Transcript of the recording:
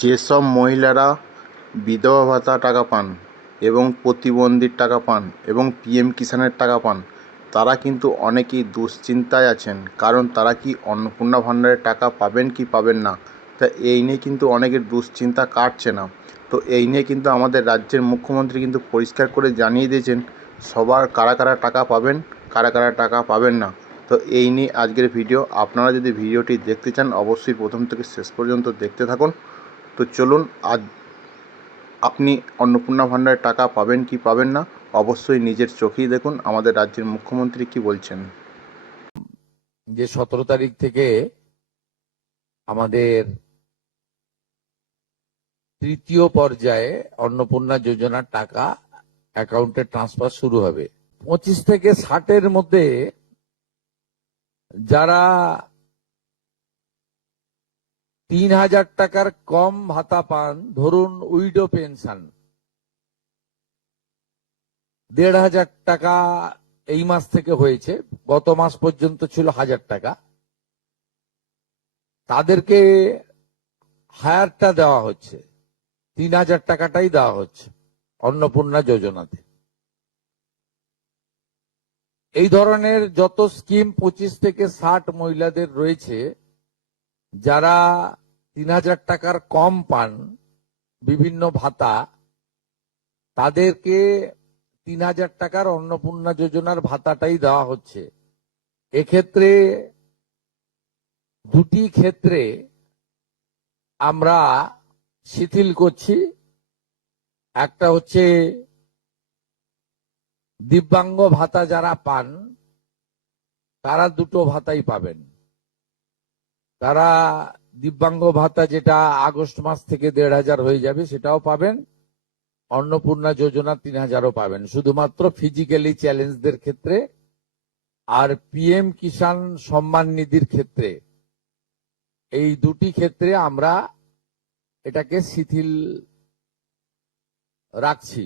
যেসব মহিলারা বিধবা ভাতা টাকা পান এবং প্রতিবন্ধীর টাকা পান এবং পিএম কিষাণের টাকা পান, তারা কিন্তু অনেকেই দুশ্চিন্তায় আছেন, কারণ তারা কি অন্নপূর্ণা ভাণ্ডারের টাকা পাবেন কি পাবেন না। তা এই নিয়ে কিন্তু অনেকের দুশ্চিন্তা কাটছে না। তো এই নিয়ে কিন্তু আমাদের রাজ্যের মুখ্যমন্ত্রী কিন্তু পরিষ্কার করে জানিয়ে দিয়েছেন সবার কারা কারা টাকা পাবেন, কারা কারা টাকা পাবেন না। তো এই নিয়ে আজকের ভিডিও। আপনারা যদি ভিডিওটি দেখতে চান অবশ্যই প্রথম থেকে শেষ পর্যন্ত দেখতে থাকুন। তো চলুন, আজ আপনি অন্নপূর্ণা ভাণ্ডারের টাকা পাবেন কি পাবেন না অবশ্যই নিজের চোখেই দেখুন আমাদের রাজ্যের মুখ্যমন্ত্রী কি বলছেন। যে 17 তারিখ থেকে আমাদের তৃতীয় পর্যায়ে অন্নপূর্ণা যোজনার টাকা অ্যাকাউন্টে ট্রান্সফার শুরু হবে। 25 থেকে 60-এর মধ্যে যারা 3000 টাকার কম ভাতা পান, ধরুন উইডো পেনশন 1500 টাকা এই মাস থেকে হয়েছে, গত মাস পর্যন্ত ছিল 1000 টাকা, তাদেরকে হায়ারটা দেওয়া হচ্ছে, 3000 টাকাটাই দেওয়া হচ্ছে অন্নপূর্ণা যোজনাতে। এই ধরনের যত স্কিম 25 থেকে 60 মহিলাদের রয়েছে, যারা 3000 টাকার কম পান বিভিন্ন ভাতা, তাদেরকে 3000 টাকার অন্নপূর্ণা যোজনার ভাতাটাই দেওয়া হচ্ছে। এক্ষেত্রে দুটি ক্ষেত্রে আমরা শিথিল করছি। একটা হচ্ছে দিব্যাঙ্গ ভাতা যারা পান তারা দুটো ভাতাই পাবেন। তারা দিব্যাঙ্গ ভাতা যেটা আগস্ট মাস থেকে 1500 হয়ে যাবে সেটাও পাবেন, অন্নপূর্ণা যোজনা 3000ও পাবেন, শুধুমাত্র ফিজিক্যালি চ্যালেঞ্জদের ক্ষেত্রে। আর পিএম কিষাণ সম্মান নিধির ক্ষেত্রে, এই দুটি ক্ষেত্রে আমরা এটাকে শিথিল রাখছি।